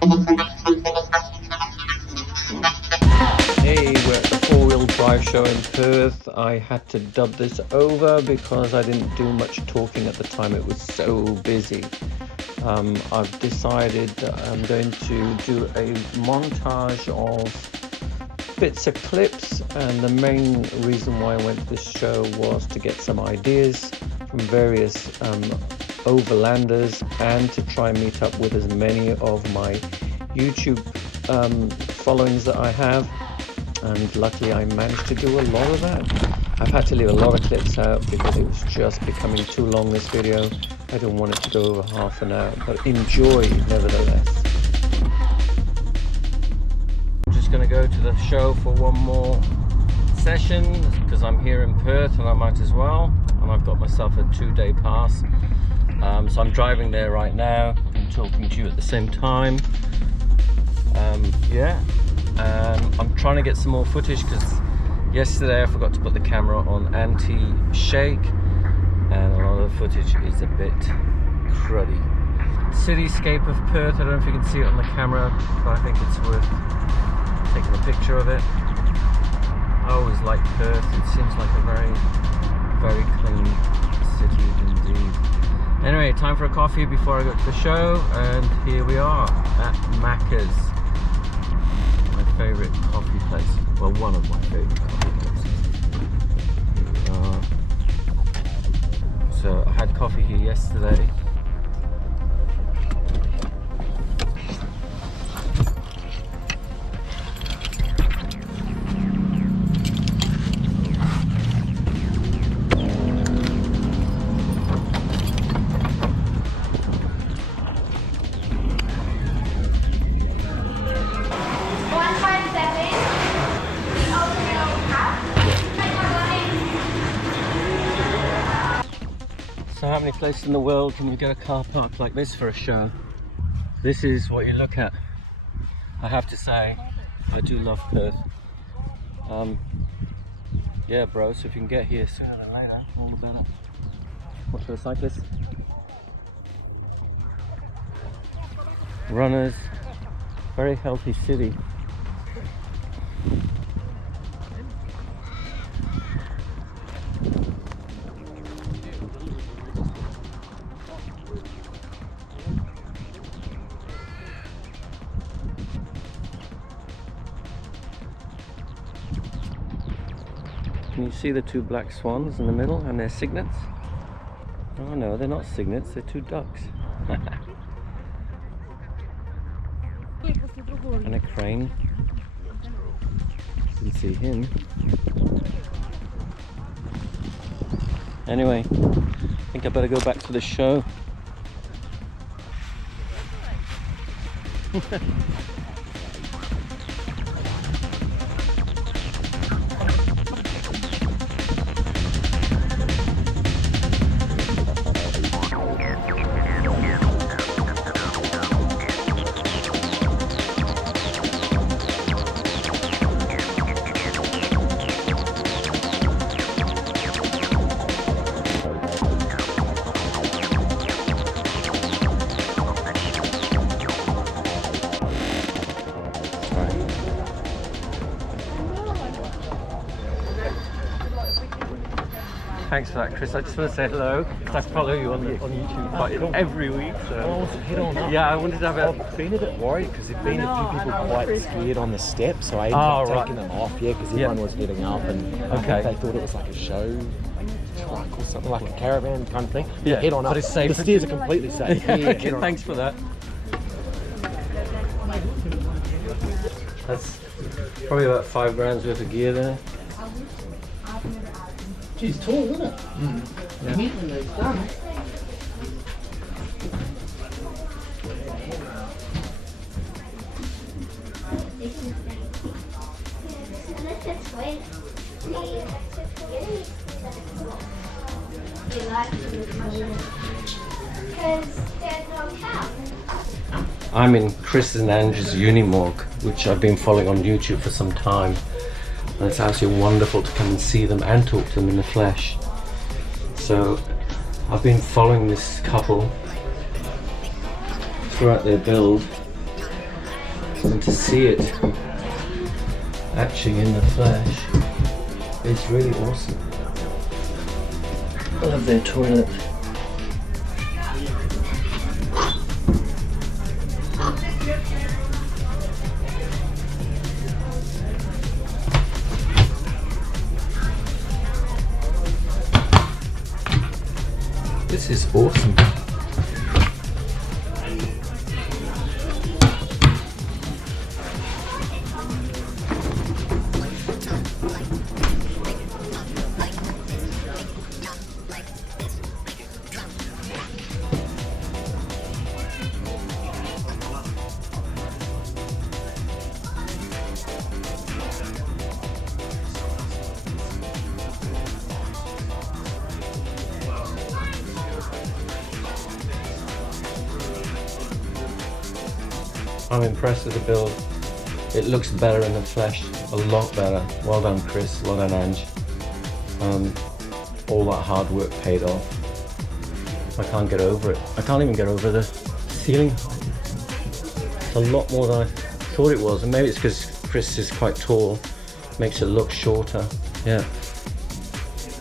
Hey, we're at the four-wheel drive show in Perth. I had to dub this over because I didn't do much talking at the time. It was so busy. I've decided that I'm going to do a montage of bits of clips, and the main reason why I went to this show was to get some ideas from various overlanders and to try and meet up with as many of my YouTube followings that I have, and luckily I managed to do a lot of that. I've had to leave a lot of clips out because it was just becoming too long, this video. I don't want it to go over half an hour, but enjoy nevertheless. I'm just going to go to the show for one more session because I'm here in Perth and I might as well, and I've got myself a 2-day pass. So I'm driving there right now and talking to you at the same time. I'm trying to get some more footage because yesterday I forgot to put the camera on anti-shake and a lot of the footage is a bit cruddy. Cityscape of Perth, I don't know if you can see it on the camera, but I think it's worth taking a picture of it. I always like Perth, it seems like a very, very clean city indeed. Anyway, time for a coffee before I go to the show, and here we are at Macca's. My favourite coffee place. Well, one of my favourite coffee places. Here we are. So I had coffee here yesterday. So how many places in the world can you get a car park like this for a show? This is what you look at. I have to say, I do love Perth. Yeah bro, so if you can get here sooner than later. Watch for the cyclists. Runners, very healthy city. Can you see the two black swans in the middle and their cygnets? Oh no, they're not cygnets, they're two ducks. And a crane. You can see him. Anyway, I think I better go back to the show. Thanks for that, Chris. I just want to say hello because I follow you on YouTube quite every week. So. Head on up. Yeah, I wanted to have a. I've been a bit worried because there've been a few people quite scared on the steps, so I ended up taking them off. Yeah, because everyone was heading up, and I think they thought it was like a show truck or something, like a caravan kind of thing. Yeah, head on up. but it's safe. The stairs are completely safe. Yeah, okay, thanks for that. That's probably about $5 grand worth of gear there. She's tall, isn't it? Yeah. Neat when they've done it. I'm in Chris and Andrew's Unimog, which I've been following on YouTube for some time. And it's absolutely wonderful to come and see them and talk to them in the flesh. So I've been following this couple throughout their build, and to see it actually in the flesh, it's really awesome. I love their toilet. This is awesome. I'm impressed with the build. It looks better in the flesh, a lot better. Well done, Chris, well done, Ange. All that hard work paid off. I can't get over it. I can't even get over the ceiling height. It's a lot more than I thought it was, and maybe it's because Chris is quite tall, makes it look shorter. Yeah,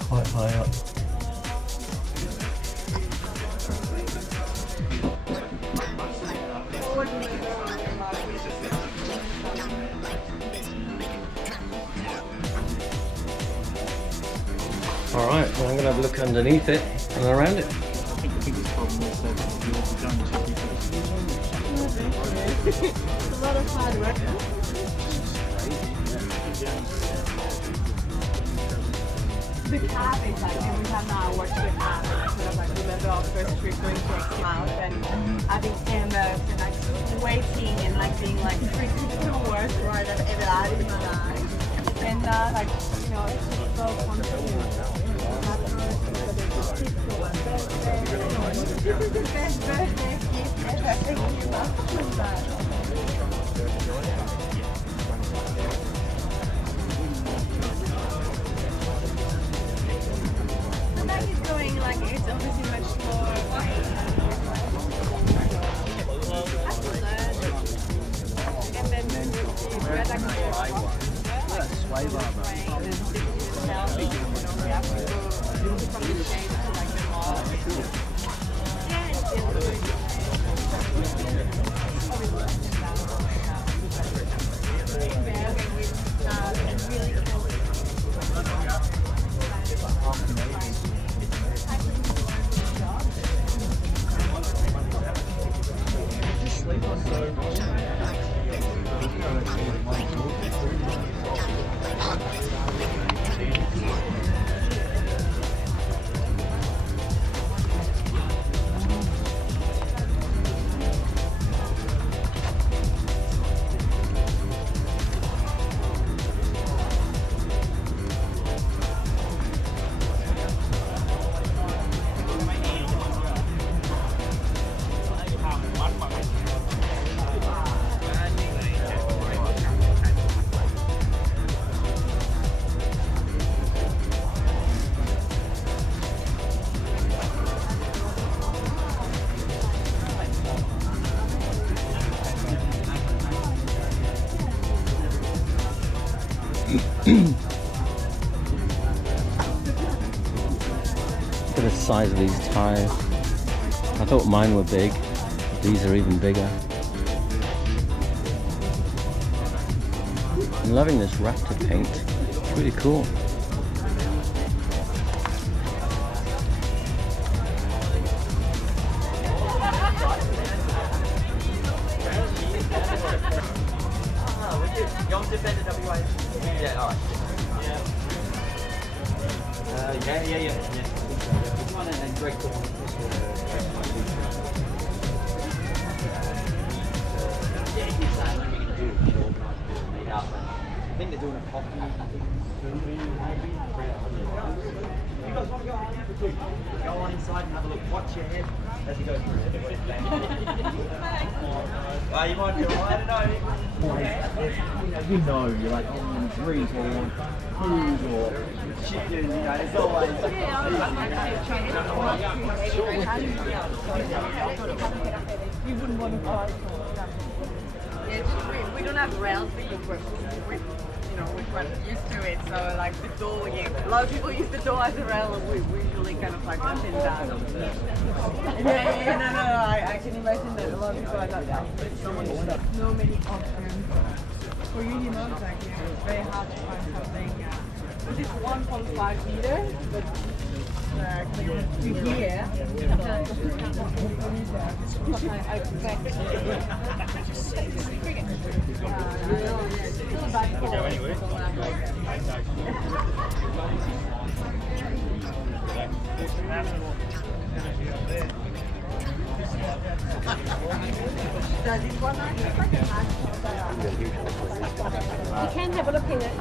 quite high up. Alright, well I'm going to have a look underneath it and around it. I think the biggest problem is that you will be done to people. A lot of hard work. The cab is like every time now I watch the cab, I sort of like remember our first trip going to Exmouth and having cameras and like waiting and like being like freaking the worst ride I've ever had in my life. And like, you know, it's just so comfortable. This is the best birthday gift ever. Thank you so much. The back is going like it's obviously much more. I can learn. And then we're like sway bar. Look at the size of these tires. I thought mine were big. These are even bigger. I'm loving this Raptor paint. It's really cool. Yeah, alright. Yeah. One and then Greg took one. Yeah, he did say when we can do it, we'd organise a bit of a meet up. I think they're doing a coffee. You guys want to go hang out with me? Go on inside and have a look. Watch your head as you go through it. Well, you might be alright, I don't know. You know, you're like on grease or food or chicken, you know, there's always... You wouldn't want to buy. have rails because we're quite used to it. So like the door, a lot of people use the door as a rail, and we usually kind of like pin down. Yeah, no, I can imagine that a lot of people are not that. So many options. For uni motorcycling, it's very hard to find something. This is 1.5 meters, but here, I expect. You can have a look in it.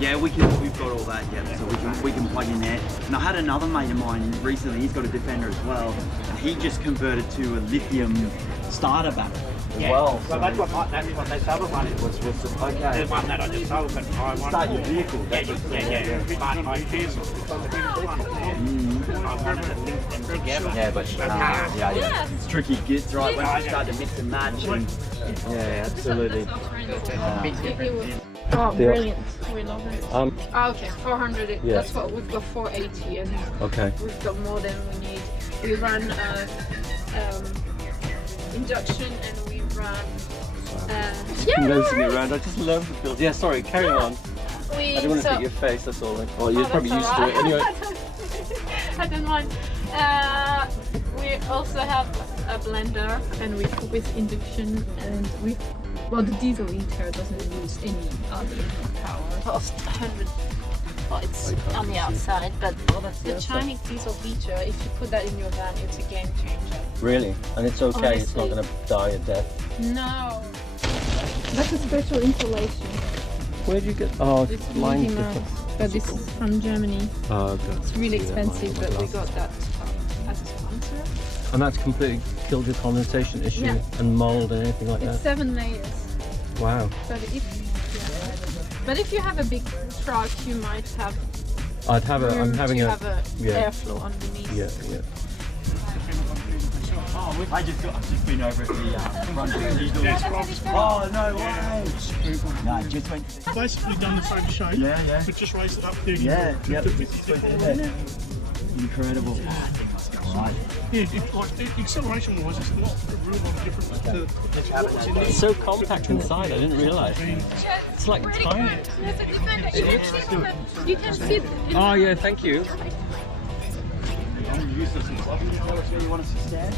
Yeah, we've got all that, yeah, so we can plug in there. And I had another mate of mine recently, he's got a Defender as well, and he just converted to a Lithium Starter battery. Yeah, well, so that's what they sold one. It was okay. The one that I just sold, but I want start your vehicle. Yeah. But I use them together. Yeah, but it's tricky gets right when you start to mix and match. And, yeah, absolutely. Oh, brilliant. We love it. Okay, 400. Yeah. That's what we've got 480, and okay. we've got more than we need. We run induction, and we run. Nosing around. I just love the build. Yeah, sorry, carry on. I didn't want to see your face, that's all. Oh, you're probably used to it anyway. I don't mind. We also have a blender, and we cook with induction, and well, the diesel heater doesn't use any other power. Cost 100 lights on the outside, but the Chinese diesel heater, if you put that in your van, it's a game changer. Really? And it's okay, honestly, it's not going to die a death? No. That's a special insulation. Where did you get? Oh, it's mine's Mickey Mouse, but this is from Germany. Oh, okay. It's really expensive, but we got that as a sponsor. And that's completely killed your condensation issue and mold and anything like that? It's 7 layers. Wow. But if you have a big truck, you might have. I'm having a airflow underneath. Yeah. I've just been over at the front. Oh, no way! No, just went. Basically done the same shape. Yeah. But just raised it up 30. Yeah. Incredible. Right. Yeah, acceleration wise, it's a real lot different to what was in there. It's so compact inside, I didn't realise. It's like tiny. You can see. Oh yeah, thank you. Use this in tell us where you want us to stand.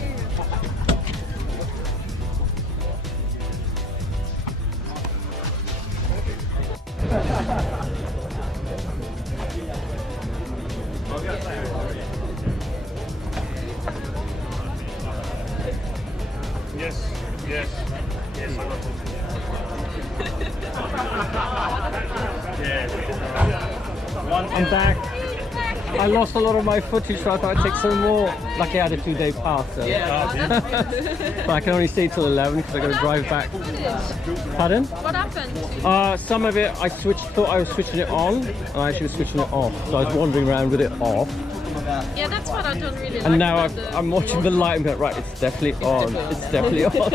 Yes. I'm back. I lost a lot of my footage, so I thought I'd take some more. Lucky I had a 2-day pass, so. But I can only stay till 11 because I got to drive back. Pardon? What happened? Some of it I thought I was switching it on, and I actually was switching it off. So I was wandering around with it off. Yeah, that's what I don't really like. And now I'm watching the light and going, right, it's definitely on. It's definitely on.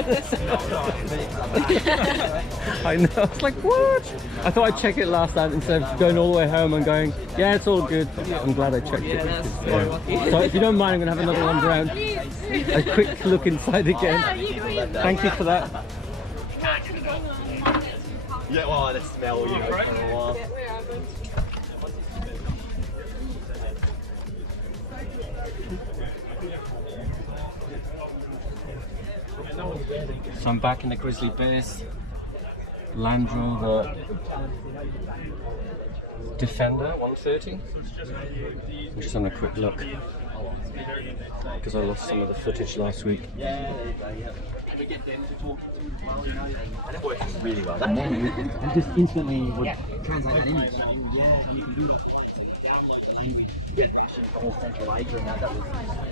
I know. It's like, what? I thought I'd check it last night instead of going all the way home and going, yeah, it's all good. I'm glad I checked it. So if you don't mind, I'm going to have another wander around. A quick look inside again. Thank you for that. Yeah, well, the smell, you know, for a while. So I'm back in the Grizzly Bears Land Rover Defender 130. I'm just having a quick look because I lost some of the footage last week. And it works really well. And then just instantly would translate that image. And yeah, you can do it offline, so download the language, all Central Asia, and that was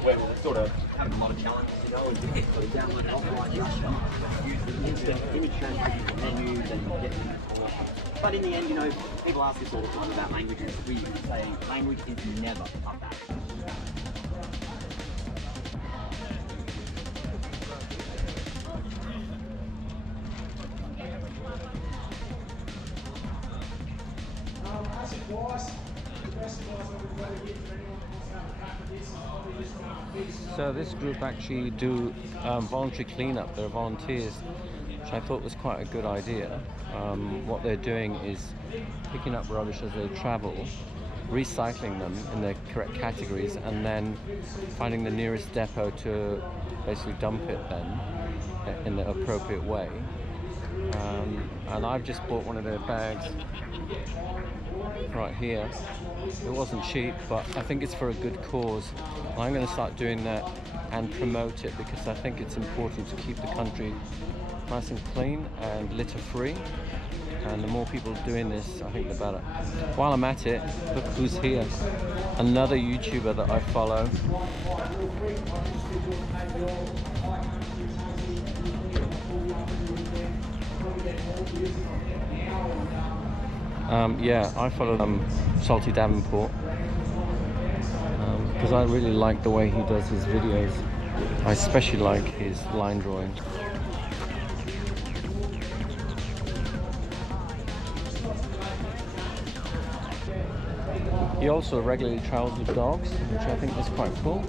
where we were sort of having a lot of challenges, you know, and we sort of download it offline, use the instant image transfer menus and get them. But in the end, you know, people ask us all the time about languages. We say language is never a barrier. So this group actually do voluntary cleanup. They're volunteers, which I thought was quite a good idea. What they're doing is picking up rubbish as they travel, recycling them in their correct categories, and then finding the nearest depot to basically dump it then in the appropriate way. And I've just bought one of their bags right here. It wasn't cheap, but I think it's for a good cause. I'm going to start doing that and promote it because I think it's important to keep the country nice and clean and litter free. And the more people doing this, I think the better. While I'm at it, look who's here. Another YouTuber that I follow. Yeah, I follow Salty Davenport because I really like the way he does his videos. I especially like his line drawing. He also regularly travels with dogs, which I think is quite cool.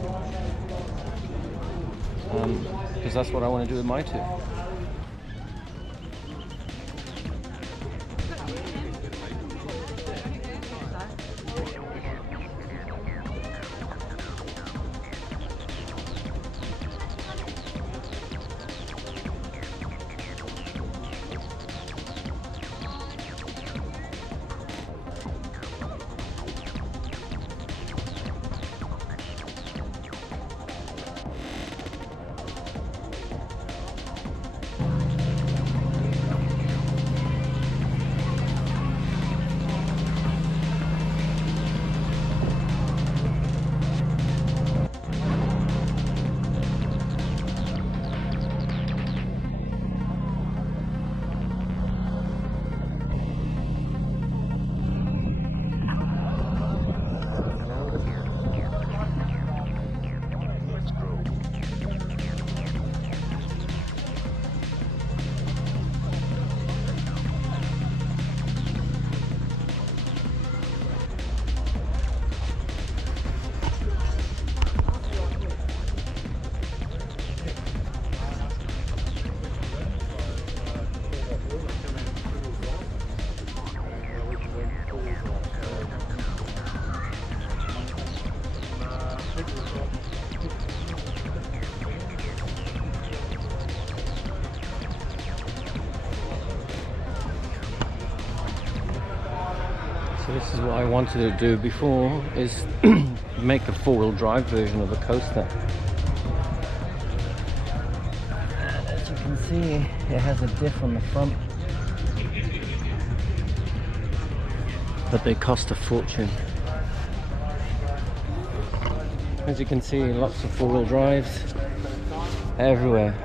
Because that's what I want to do with my two. So this is what I wanted to do before, is make a four-wheel drive version of a coaster. And as you can see, it has a diff on the front. But they cost a fortune. As you can see, lots of four-wheel drives everywhere.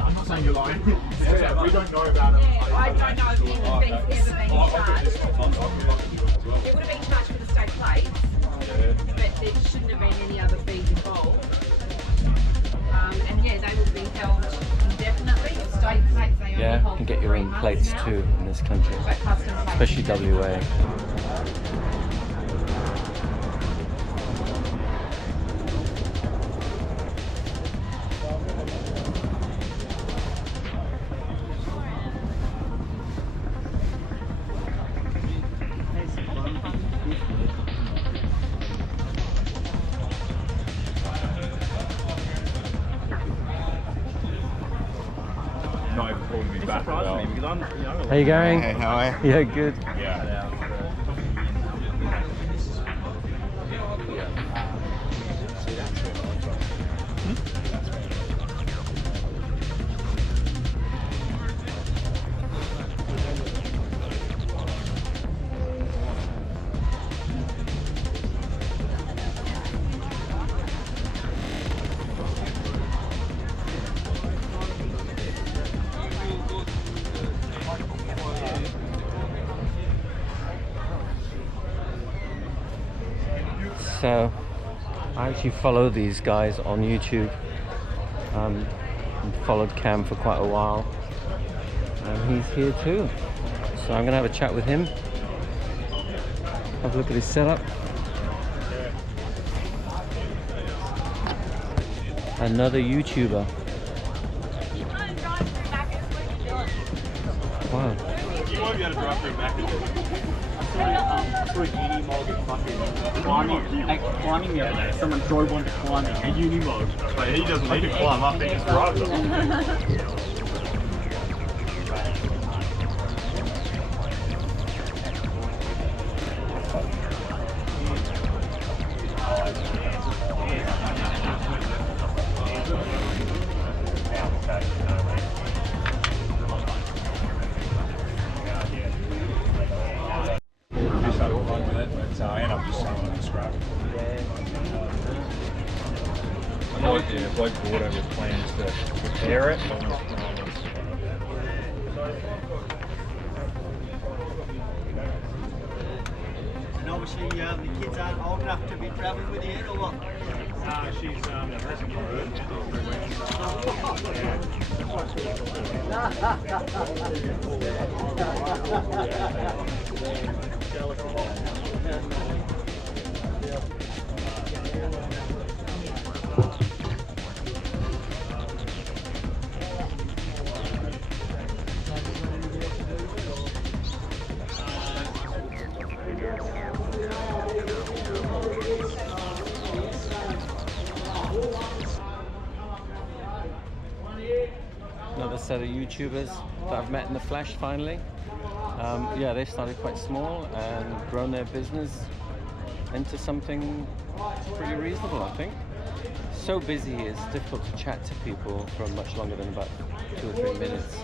I'm not saying you're lying. We don't know about it. I don't know if anything's ever been charged. It would have been charged for the state plates, but there shouldn't have been any other fees involved. And yeah, they will be held indefinitely. State plates, they only there and get your own plates too in this country, especially WA. How you going? Hey, how are you? Yeah, good. So I actually follow these guys on YouTube. And followed Cam for quite a while, and he's here too. So I'm gonna have a chat with him. Have a look at his setup. Another YouTuber. Wow. You won't be able to drive through back. I saw a Unimog at fucking climbing the other day. Someone drove one to climbing. A Unimog. But he doesn't need to climb up, he just drives up. Bloke bought over plans to repair it. And obviously the kids aren't old enough to be travelling with you yet, or what? She's nursing for Another set of YouTubers that I've met in the flesh finally. Yeah, they started quite small and grown their business into something pretty reasonable, I think. So busy, it's difficult to chat to people for much longer than about 2 or 3 minutes.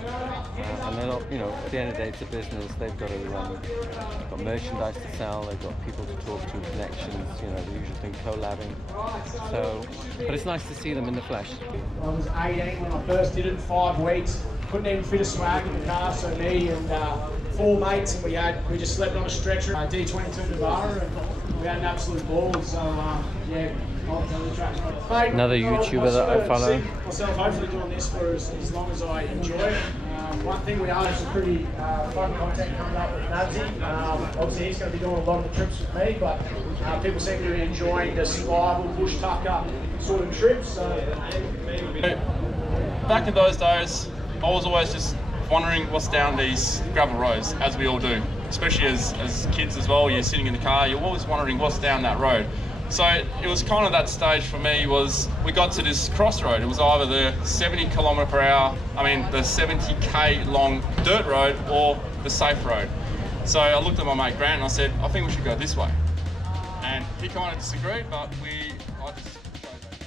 And they're not, you know, at the end of the day, it's a business. They've got to they've got merchandise to sell. They've got people to talk to, connections. You know, the usual thing, collabing. So, but it's nice to see them in the flesh. I was 18 when I first did it. 5 weeks. Couldn't even fit a swag in the car. So me and 4 mates, and we just slept on a stretcher. D22 Navara, and we had an absolute ball. So yeah. Another YouTuber that I follow. Myself hopefully doing this for as long as I enjoy it. One thing we are, some pretty fun content coming up with Nadsy. Obviously he's going to be doing a lot of the trips with me, but people seem to be enjoying the survival, bush tucker sort of trips. So. Back in those days, I was always just wondering what's down these gravel roads, as we all do. Especially as kids as well, you're sitting in the car, you're always wondering what's down that road. So it was kind of that stage for me was we got to this crossroad. It was either the 70 km per hour, the 70k long dirt road or the safe road. So I looked at my mate Grant and I said, I think we should go this way. And he kind of disagreed, but I just chose that.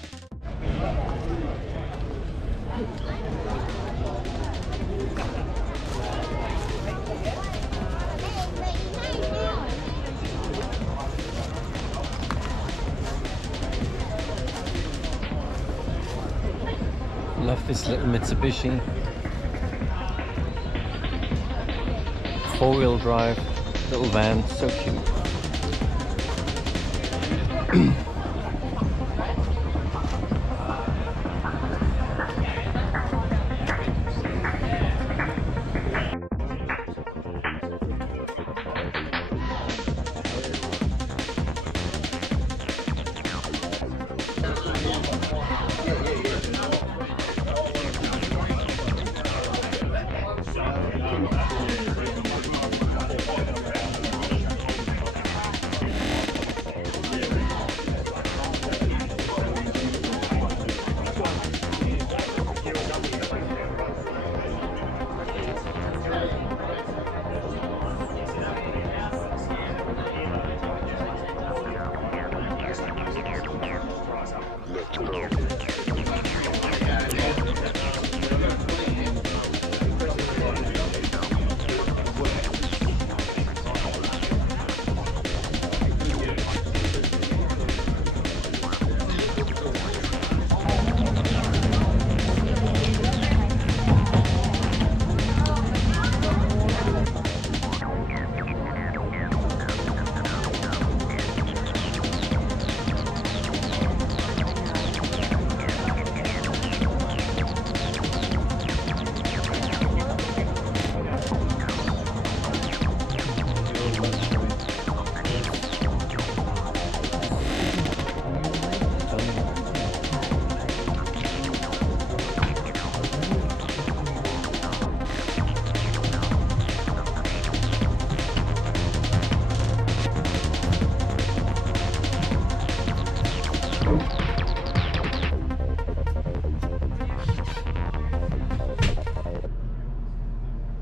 Love this little Mitsubishi. 4-wheel drive, little van, so cute.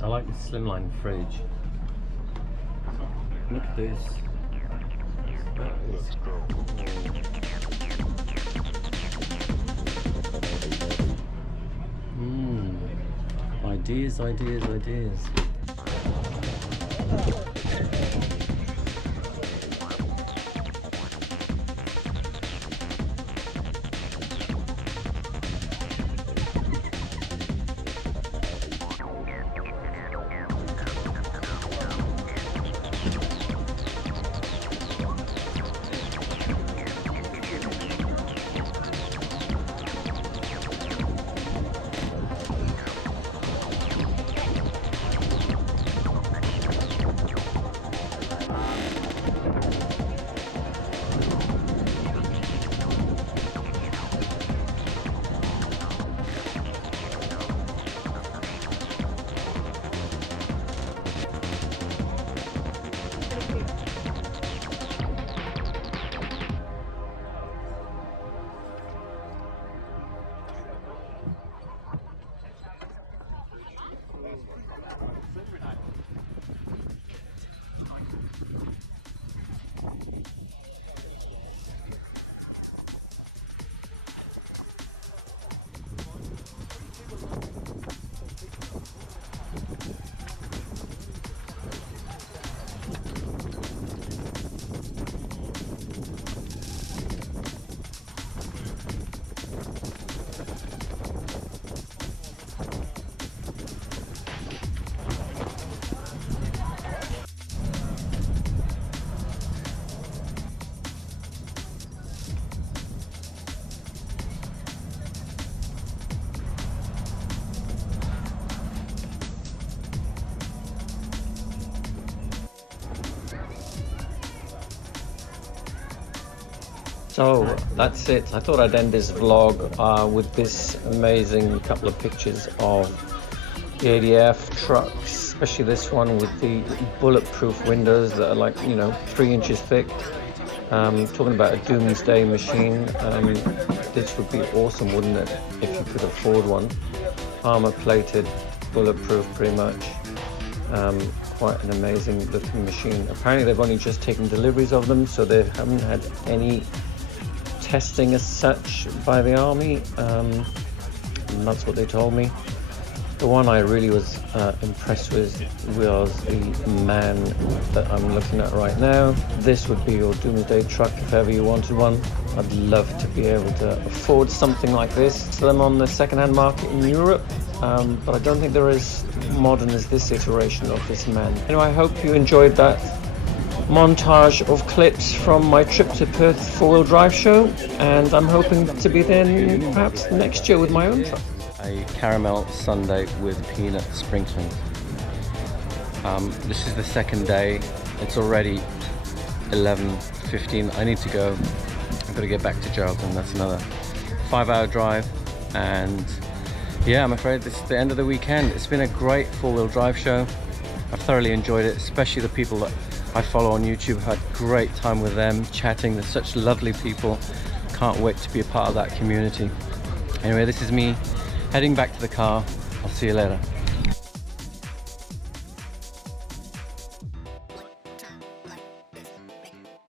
I like the slimline fridge. Look at this. That is cool. Ideas, ideas, ideas. So that's it. I thought I'd end this vlog with this amazing couple of pictures of the ADF trucks, especially this one with the bulletproof windows that are like, you know, 3 inches thick. Talking about a doomsday machine. This would be awesome, wouldn't it, if you could afford one. Armor plated, bulletproof pretty much. Quite an amazing looking machine. Apparently they've only just taken deliveries of them, so they haven't had any testing as such by the army, and that's what they told me. The one I really was impressed with was the MAN that I'm looking at right now. This would be your doomsday truck if ever you wanted one. I'd love to be able to afford something like this. Sell them on the second-hand market in Europe, but I don't think they're as modern as this iteration of this MAN. Anyway, I hope you enjoyed that montage of clips from my trip to Perth 4-wheel drive show, and I'm hoping to be there perhaps next year with my own truck. A caramel sundae with peanut sprinkling. This is the second day. It's already 11:15. I need to go. I've got to get back to Geraldton. That's another 5-hour drive, and yeah, I'm afraid this is the end of the weekend. It's been a great four-wheel drive show. I've thoroughly enjoyed it, especially the people that I follow on YouTube. I've had a great time with them, chatting. They're such lovely people. Can't wait to be a part of that community. Anyway, this is me heading back to the car. I'll see you later.